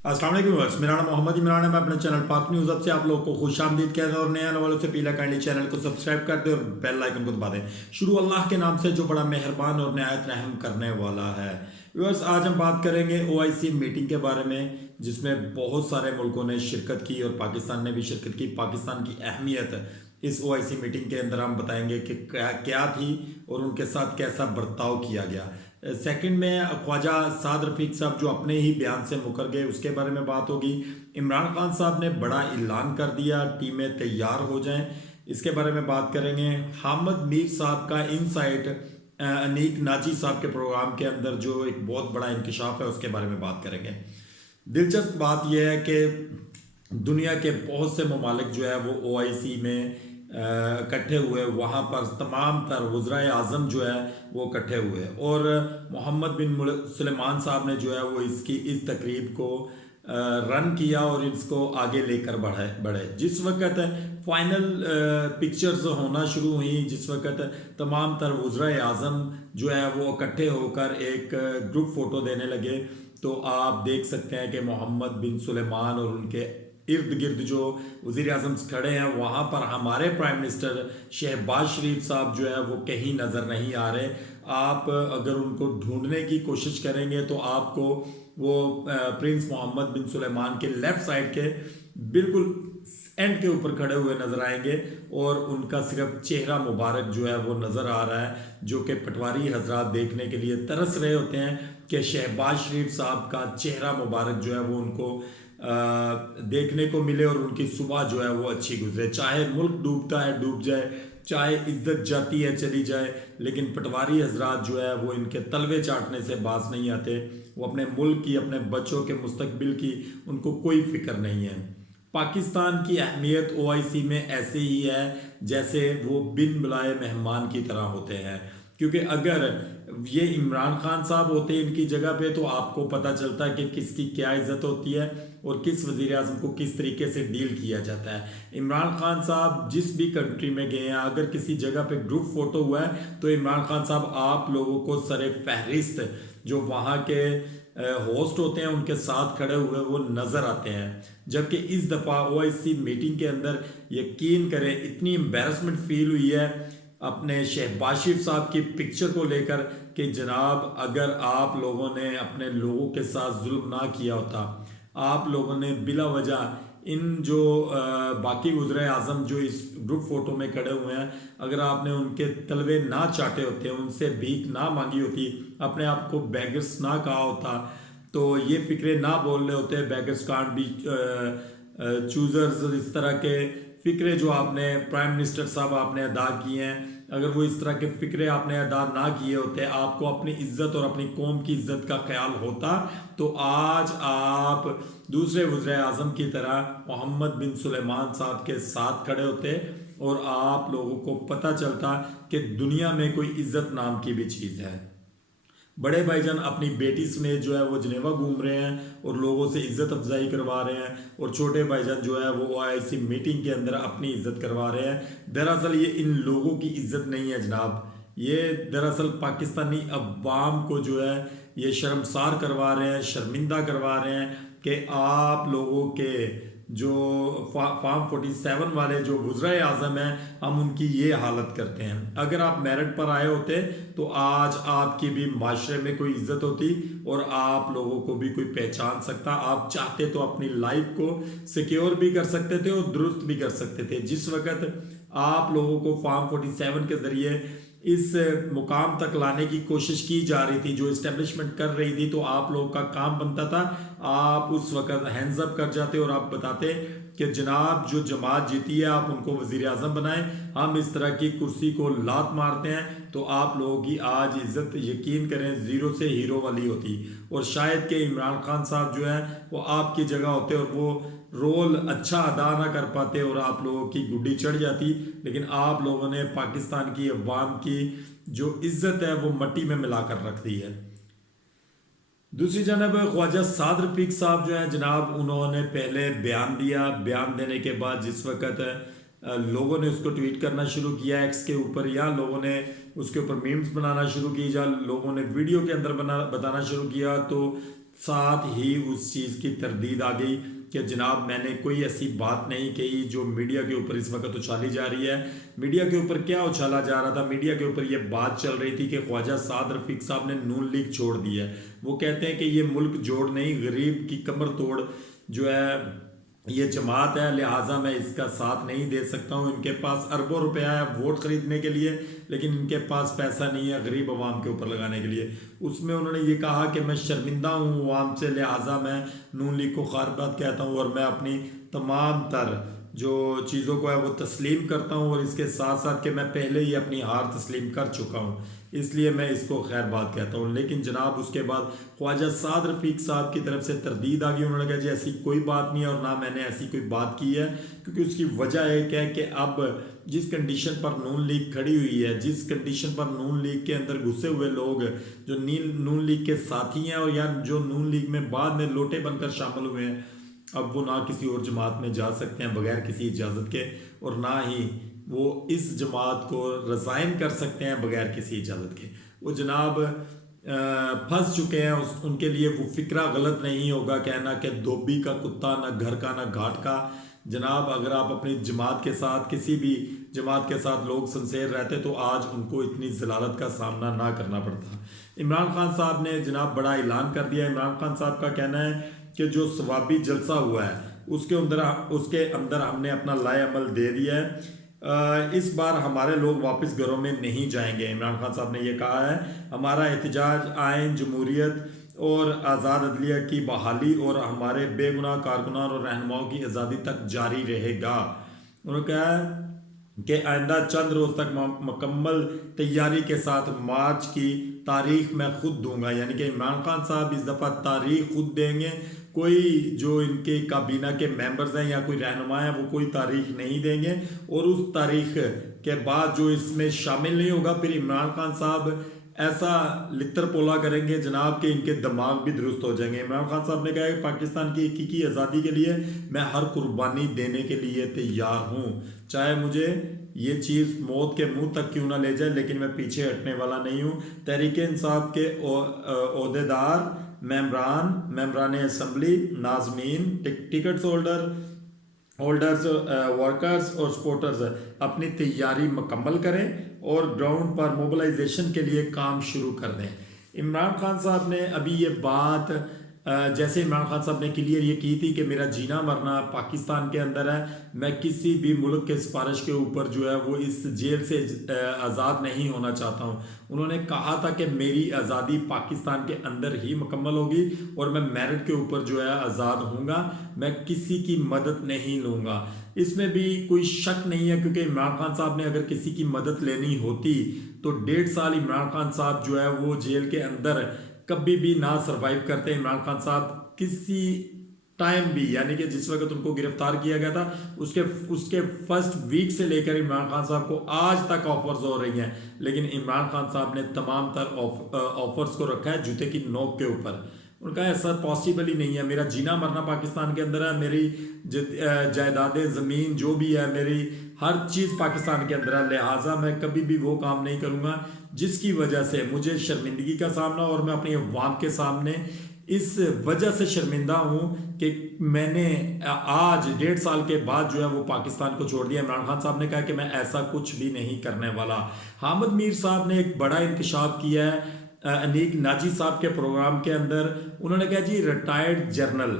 अस्सलाम वालेकुम व्यूअर्स, मेरा नाम मोहम्मद इमरान है। मैं अपने चैनल पाक न्यूज़ अब से आप लोगों को खुश आमदीद कहता हूं और नए आने वालों से पहले काइंडली चैनल को सब्सक्राइब कर दे और बेल आइकन को दबा दें। शुरू अल्लाह के नाम से जो बड़ा मेहरबान और नहायत रहम करने वाला है। व्यूअर्स, आज हम बात करेंगे ओआईसी मीटिंग के बारे में, जिसमें बहुत सारे मुल्कों ने शिरकत की और पाकिस्तान ने भी शिरकत की। पाकिस्तान की अहमियत इस ओआईसी मीटिंग के अंदर हम बताएंगे कि क्या क्या थी और उनके साथ कैसा बर्ताव किया गया। सेकंड में ख्वाजा साद रफीक साहब जो अपने ही बयान से मुकर गए, उसके बारे में बात होगी। इमरान खान साहब ने बड़ा ऐलान कर दिया, टीमें तैयार हो जाएं, इसके बारे में बात करेंगे। हामिद मीर साहब का इनसाइट अनीक नाची साहब के प्रोग्राम के अंदर जो एक बहुत बड़ा इंकशाफ है, उसके बारे में बात करेंगे। दिलचस्प बात यह है कि दुनिया के बहुत से ममालिक जो है वो ओआईसी में इकट्ठे हुए, वहाँ पर तमाम तर वज़राए आज़म जो है वो इकट्ठे हुए और मोहम्मद बिन सुलेमान साहब ने जो है वो इस तकरीब को रन किया और इसको आगे लेकर बढ़े। जिस वक्त फाइनल पिक्चर्स होना शुरू हुई, जिस वक्त तमाम तर वज़राए आज़म जो है वो इकट्ठे होकर एक ग्रुप फ़ोटो देने लगे, तो आप देख सकते हैं कि मोहम्मद बिन सुलेमान और उनके इर्द गिर्द जो वज़ीर आज़म खड़े हैं, वहाँ पर हमारे प्राइम मिनिस्टर शहबाज शरीफ साहब जो है वो कहीं नज़र नहीं आ रहे। आप अगर उनको ढूंढने की कोशिश करेंगे तो आपको वो प्रिंस मोहम्मद बिन सुलेमान के लेफ़्ट साइड के बिल्कुल एंड के ऊपर खड़े हुए नज़र आएंगे और उनका सिर्फ चेहरा मुबारक जो है वो नज़र आ रहा है, जो कि पटवारी हजरात देखने के लिए तरस रहे होते हैं कि शहबाज शरीफ साहब का चेहरा मुबारक जो है वो उनको देखने को मिले और उनकी सुबह जो है वो अच्छी गुजरे। चाहे मुल्क डूबता है डूब जाए, चाहे इज्जत जाती है चली जाए, लेकिन पटवारी हजरात जो है वो इनके तलवे चाटने से बाज नहीं आते। वो अपने मुल्क की, अपने बच्चों के मुस्तकबिल की उनको कोई फिक्र नहीं है। पाकिस्तान की अहमियत ओआईसी में ऐसे ही है जैसे वो बिन बुलाए मेहमान की तरह होते हैं, क्योंकि अगर ये इमरान खान साहब होते इनकी जगह पे तो आपको पता चलता है कि किसकी क्या इज्जत होती है और किस वज़ीर आज़म को किस तरीके से डील किया जाता है। इमरान खान साहब जिस भी कंट्री में गए हैं, अगर किसी जगह पे ग्रुप फोटो हुआ है तो इमरान खान साहब आप लोगों को सरे फहरिस्त जो वहाँ के होस्ट होते हैं उनके साथ खड़े हुए वो नज़र आते हैं। जबकि इस दफ़ा ओआईसी मीटिंग के अंदर यकीन करें इतनी एम्बेरसमेंट फील हुई है अपने शहबाज शरीफ साहब की पिक्चर को लेकर कि जनाब, अगर आप लोगों ने अपने लोगों के साथ जुल्म ना किया होता, आप लोगों ने बिला वजह इन जो बाकी वज़ीर आज़म जो इस ग्रुप फोटो में खड़े हुए हैं, अगर आपने उनके तलवे ना चाटे होते, उनसे भीख ना मांगी होती, अपने आप को बैगर्स ना कहा होता, तो ये फिक्रे ना बोल रहे होते बैगर्स कांट बी चूजर्स, इस तरह के फ़िक्रे जो आपने प्राइम मिनिस्टर साहब आपने अदा किए हैं, अगर वो इस तरह के फ़िक्रे आपने अदा ना किए होते, आपको अपनी इज्जत और अपनी कौम की इज्जत का ख्याल होता, तो आज आप दूसरे वज़ीर आज़म की तरह मोहम्मद बिन सुलेमान साहब के साथ खड़े होते और आप लोगों को पता चलता कि दुनिया में कोई इज्जत नाम की भी चीज़ है। बड़े भाईजान अपनी बेटी समेत जो है वो जनेवा घूम रहे हैं और लोगों से इज्जत अफजाई करवा रहे हैं, और छोटे भाईजान जो है वो ओआईसी मीटिंग के अंदर अपनी इज्जत करवा रहे हैं। दरअसल ये इन लोगों की इज्जत नहीं है जनाब, ये दरअसल पाकिस्तानी अवाम को जो है ये शर्मसार करवा रहे हैं, शर्मिंदा करवा रहे हैं कि आप लोगों के जो फार्म 47 वाले जो वज़ीर आज़म हैं, हम उनकी ये हालत करते हैं। अगर आप मेरिट पर आए होते तो आज आपकी भी माशरे में कोई इज्जत होती और आप लोगों को भी कोई पहचान सकता। आप चाहते तो अपनी लाइफ को सिक्योर भी कर सकते थे और दुरुस्त भी कर सकते थे। जिस वक्त आप लोगों को फार्म 47 के ज़रिए इस मुकाम तक लाने की कोशिश की जा रही थी, जो इस्टेब्लिशमेंट कर रही थी, तो आप लोगों का काम बनता था आप उस वक्त हैंड्स अप कर जाते और आप बताते कि जनाब जो जमात जीती है आप उनको वज़ीर आज़म बनाएं, हम इस तरह की कुर्सी को लात मारते हैं, तो आप लोगों की आज इज्जत यकीन करें ज़ीरो से हीरो वाली होती। और शायद कि इमरान खान साहब जो है वो आपकी जगह होते और वो रोल अच्छा अदा ना कर पाते और आप लोगों की गुड्डी चढ़ जाती, लेकिन आप लोगों ने पाकिस्तान की अवाम की जो इज्जत है वो मट्टी में मिलाकर रख दी है। दूसरी जानब ख्वाजा साद रफीक साहब जो हैं जनाब, उन्होंने पहले बयान दिया, बयान देने के बाद जिस वक्त लोगों ने उसको ट्वीट करना शुरू किया एक्स के ऊपर, या लोगों ने उसके ऊपर मीम्स बनाना शुरू की, या लोगों ने वीडियो के अंदर बताना शुरू किया, तो साथ ही उस चीज़ की तरदीद आ गई कि जनाब मैंने कोई ऐसी बात नहीं कही जो मीडिया के ऊपर इस वक्त उछाली जा रही है। मीडिया के ऊपर क्या उछाला जा रहा था? मीडिया के ऊपर ये बात चल रही थी कि ख्वाजा साद रफीक साहब ने नून लीग छोड़ दी है। वो कहते हैं कि ये मुल्क जोड़ नहीं, गरीब की कमर तोड़ जो है ये जमात है, लिहाजा मैं इसका साथ नहीं दे सकता हूँ। इनके पास अरबों रुपया है वोट खरीदने के लिए, लेकिन इनके पास पैसा नहीं है गरीब अवाम के ऊपर लगाने के लिए। उसमें उन्होंने ये कहा कि मैं शर्मिंदा हूँ अवाम से, लिहाजा मैं नून लीग को खारबात कहता हूँ और मैं अपनी तमाम तर जो चीज़ों को है वो तस्लीम करता हूँ, और इसके साथ साथ कि मैं पहले ही अपनी हार तस्लीम कर चुका हूँ, इसलिए मैं इसको खैर बात कहता हूँ। लेकिन जनाब उसके बाद ख्वाजा साद रफीक साहब की तरफ से तरदीद आ गई। उन्होंने कहा जी ऐसी कोई बात नहीं है और ना मैंने ऐसी कोई बात की है, क्योंकि उसकी वजह एक है कि अब जिस कंडीशन पर नून लीग खड़ी हुई है, जिस कंडीशन पर नून लीग के अंदर घुसे हुए लोग जो नून लीग के साथी हैं और या जो नून लीग में बाद में लोटे बनकर शामिल हुए हैं, अब वो ना किसी और जमात में जा सकते हैं बगैर किसी इजाज़त के, और ना ही वो इस जमात को रज़ाइन कर सकते हैं बगैर किसी इजाज़त के। वो जनाब फंस चुके हैं। उनके लिए वो फ़िक्रा गलत नहीं होगा कहना कि धोबी का कुत्ता ना घर का ना घाट का। जनाब अगर आप अपनी जमात के साथ किसी भी जमात के साथ लोग संसेर रहते तो आज उनको इतनी जलालत का सामना ना करना पड़ता। इमरान खान साहब ने जनाब बड़ा ऐलान कर दिया। इमरान खान साहब का कहना है कि जो सवाबी जलसा हुआ है उसके अंदर हमने अपना लाए अमल दे दिया है। इस बार हमारे लोग वापस घरों में नहीं जाएंगे। इमरान खान साहब ने यह कहा है हमारा एहतजाज आयन जमहूरियत और आज़ाद अदलिया की बहाली और हमारे बेगुनाह कारकुनान और रहनुमाओं की आज़ादी तक जारी रहेगा। उन्होंने कहा कि आइंदा चंद रोज़ तक मुकम्मल तैयारी के साथ मार्च की तारीख मैं खुद दूंगा। यानी कि इमरान खान साहब इस दफ़ा तारीख खुद देंगे। कोई जो इनके काबीना के मेंबर्स हैं या कोई रहनुमा है वो कोई तारीख नहीं देंगे, और उस तारीख के बाद जो इसमें शामिल नहीं होगा फिर इमरान खान साहब ऐसा लितर पोला करेंगे जनाब कि इनके दिमाग भी दुरुस्त हो जाएंगे। इमरान खान साहब ने कहा कि पाकिस्तान की हकीकी आज़ादी के लिए मैं हर कुर्बानी देने के लिए तैयार हूँ, चाहे मुझे ये चीज़ मौत के मुंह तक क्यों ना ले जाए, लेकिन मैं पीछे हटने वाला नहीं हूँ। तहरीक इंसाफ के ओहदेदार, मेंबरान असम्बली, नाजमीन, टिकट्स होल्डर्स, वर्कर्स और सपोर्टर्स अपनी तैयारी मुकम्मल करें और ग्राउंड पर मोबिलाइजेशन के लिए काम शुरू कर दें। इमरान खान साहब ने अभी ये बात जैसे इमरान खान साहब ने क्लियर ये की थी कि मेरा जीना मरना पाकिस्तान के अंदर है, मैं किसी भी मुल्क के सिफारिश के ऊपर जो है वो इस जेल से आज़ाद नहीं होना चाहता हूँ। उन्होंने कहा था कि मेरी आज़ादी पाकिस्तान के अंदर ही मुकम्मल होगी और मैं मेरिट के ऊपर जो है आज़ाद होऊंगा, मैं किसी की मदद नहीं लूँगा। इसमें भी कोई शक नहीं है, क्योंकि इमरान खान साहब ने अगर किसी की मदद लेनी होती तो 1.5 साल इमरान खान साहब जो है वो जेल के अंदर कभी भी ना सरवाइव करते। इमरान खान साहब किसी टाइम भी, यानी कि जिस वक्त उनको गिरफ्तार किया गया था उसके फर्स्ट वीक से लेकर इमरान खान साहब को आज तक ऑफर्स हो रही हैं, लेकिन इमरान खान साहब ने तमाम तर ऑफर्स को रखा है जूते की नोक के ऊपर। उनका ऐसा पॉसिबल ही नहीं है। मेरा जीना मरना पाकिस्तान के अंदर है, मेरी जायदादें ज़मीन जो भी है मेरी हर चीज़ पाकिस्तान के अंदर है, लिहाजा मैं कभी भी वो काम नहीं करूँगा जिसकी वजह से मुझे शर्मिंदगी का सामना, और मैं अपनी अवाम के सामने इस वजह से शर्मिंदा हूँ कि मैंने आज 1.5 साल के बाद जो है वो पाकिस्तान को छोड़ दिया। इमरान खान साहब ने कहा कि मैं ऐसा कुछ भी नहीं करने वाला। हामिद मीर साहब ने एक बड़ा इंकशाफ किया है अनीक नाजी साहब के प्रोग्राम के अंदर। उन्होंने कहा जी रिटायर्ड जनरल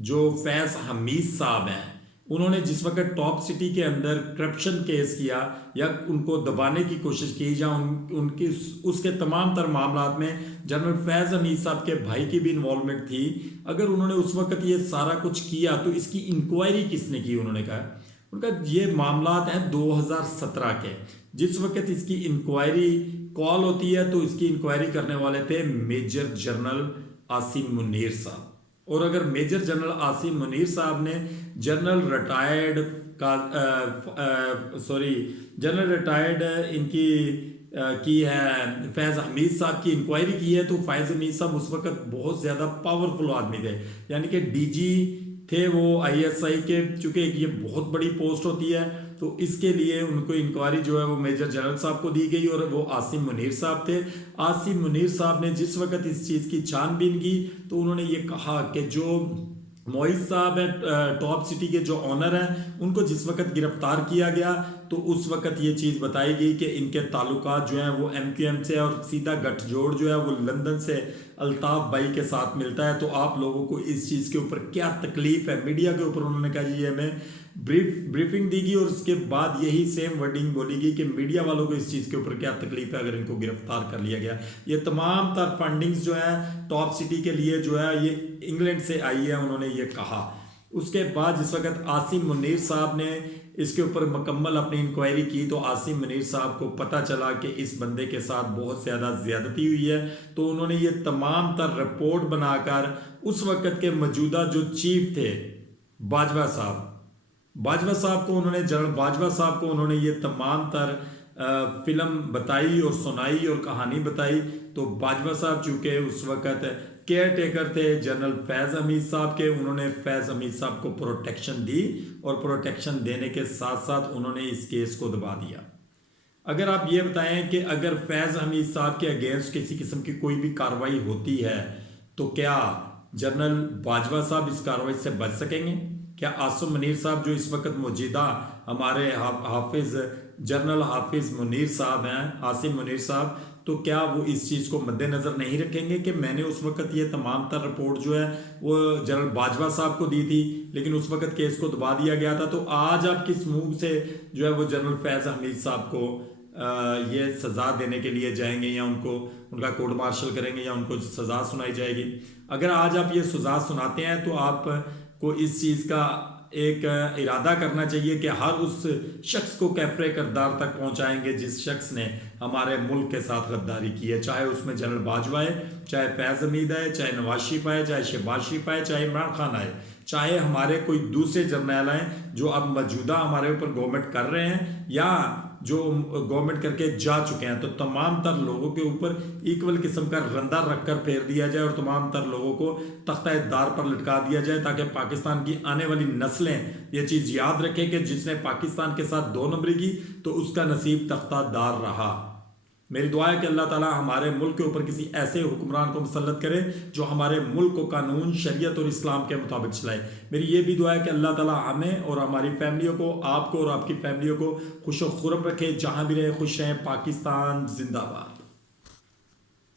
जो फैज़ हमीद साहब हैं, उन्होंने जिस वक्त टॉप सिटी के अंदर करप्शन केस किया या उनको दबाने की कोशिश की, या उनकी उसके तमाम तर मामला में जनरल फैज़ हमीद साहब के भाई की भी इन्वॉल्वमेंट थी। अगर उन्होंने उस वक्त ये सारा कुछ किया तो इसकी इंक्वायरी किसने की? उन्होंने कहा उनका ये मामला हैं 2017 के, जिस वक्त इसकी इंक्वायरी कॉल होती है तो इसकी इंक्वायरी करने वाले थे मेजर जनरल आसिम मुनीर साहब। और अगर मेजर जनरल आसिम मुनीर साहब ने जनरल रिटायर्ड इनकी की है फैज़ हमीद साहब की इंक्वायरी की है, तो फैज़ हमीद साहब उस वक्त बहुत ज़्यादा पावरफुल आदमी थे, यानी कि डीजी थे वो ISI के, चूंकि ये बहुत बड़ी पोस्ट होती है तो इसके लिए उनको इंक्वायरी जो है वो मेजर जनरल साहब को दी गई और वो आसिम मुनीर साहब थे। आसिम मुनीर साहब ने जिस वक्त इस चीज़ की छानबीन की तो उन्होंने ये कहा कि जो मोइज साहब है टॉप सिटी के जो ऑनर हैं उनको जिस वक्त गिरफ्तार किया गया तो उस वक्त ये चीज़ बताई गई कि इनके ताल्लुकात जो हैं वो MQM से और सीधा गठजोड़ जो है वो लंदन से अल्ताफ़ भाई के साथ मिलता है। तो आप लोगों को इस चीज़ के ऊपर क्या तकलीफ़ है? मीडिया के ऊपर उन्होंने कहा जी हमें ब्रीफिंग दी गई और उसके बाद यही सेम वर्डिंग बोली गई कि मीडिया वालों को इस चीज़ के ऊपर क्या तकलीफ है अगर इनको गिरफ्तार कर लिया गया। ये तमाम तर फंडिंग्स जो है टॉप सिटी के लिए जो है ये इंग्लैंड से आई है, उन्होंने ये कहा। उसके बाद जिस वक्त आसिम मुनीर साहब ने इसके ऊपर मुकम्मल अपनी इंक्वायरी की तो आसिम मुनीर साहब को पता चला कि इस बंदे के साथ बहुत ज़्यादा ज़्यादती हुई है। तो उन्होंने ये तमाम तर रिपोर्ट बनाकर उस वक्त के मौजूदा जो चीफ थे बाजवा साहब को उन्होंने जनरल बाजवा साहब को उन्होंने ये तमाम तर फिल्म बताई और सुनाई और कहानी बताई। तो बाजवा साहब चूँकि उस वक़्त केयर टेकर थे जनरल फैज़ हमीद साहब के, उन्होंने फैज़ हमीद साहब को प्रोटेक्शन दी और प्रोटेक्शन देने के साथ साथ उन्होंने इस केस को दबा दिया। अगर आप ये बताएं कि अगर फैज़ हमीद साहब के अगेंस्ट किसी किस्म की कोई भी कार्रवाई होती है तो क्या जनरल बाजवा साहब इस कार्रवाई से बच सकेंगे? क्या आसिम मुनीर साहब जो इस वक्त मौजूदा हमारे हाफिज जनरल हाफिज मुनीर साहब हैं, आसिम मुनीर साहब, तो क्या वो इस चीज़ को मद्देनज़र नहीं रखेंगे कि मैंने उस वक्त ये तमाम तर रिपोर्ट जो है वो जनरल बाजवा साहब को दी थी लेकिन उस वक्त केस को दबा दिया गया था। तो आज आप किस मुंह से जो है वो जनरल फैज़ हमीद साहब को ये सज़ा देने के लिए जाएंगे या उनको उनका कोर्ट मार्शल करेंगे या उनको सज़ा सुनाई जाएगी? अगर आज आप ये सज़ा सुनाते हैं तो आपको इस चीज़ का एक इरादा करना चाहिए कि हर उस शख्स को कैफरे करदार तक पहुंचाएंगे जिस शख्स ने हमारे मुल्क के साथ गद्दारी की है, चाहे उसमें जनरल बाजवा है, चाहे फैज़ हमीद है, चाहे नवाज शरीफ है, चाहे शहबाज शरीफ है, चाहे इमरान खान है, चाहे हमारे कोई दूसरे जर्नैल हैं जो अब मौजूदा हमारे ऊपर गवर्नमेंट कर रहे हैं या जो गवर्नमेंट करके जा चुके हैं। तो तमाम तर लोगों के ऊपर इक्वल किस्म का रंदा रखकर फेर दिया जाए और तमाम तर लोगों को तख्ता दार पर लटका दिया जाए ताकि पाकिस्तान की आने वाली नस्लें ये चीज़ याद रखें कि जिसने पाकिस्तान के साथ 2 नंबरी की तो उसका नसीब तख्ता दार रहा। मेरी दुआ है कि अल्लाह ताला हमारे मुल्क के ऊपर किसी ऐसे हुक्मरान को मुसल्लत करे जो हमारे मुल्क को कानून, शरीयत और इस्लाम के मुताबिक चलाए। मेरी ये भी दुआ है कि अल्लाह ताला हमें और हमारी फैमिलियों को, आपको और आपकी फैमिलियों को खुश व खुर्रम रखे, जहाँ भी रहे खुश रहें। पाकिस्तान जिंदाबाद।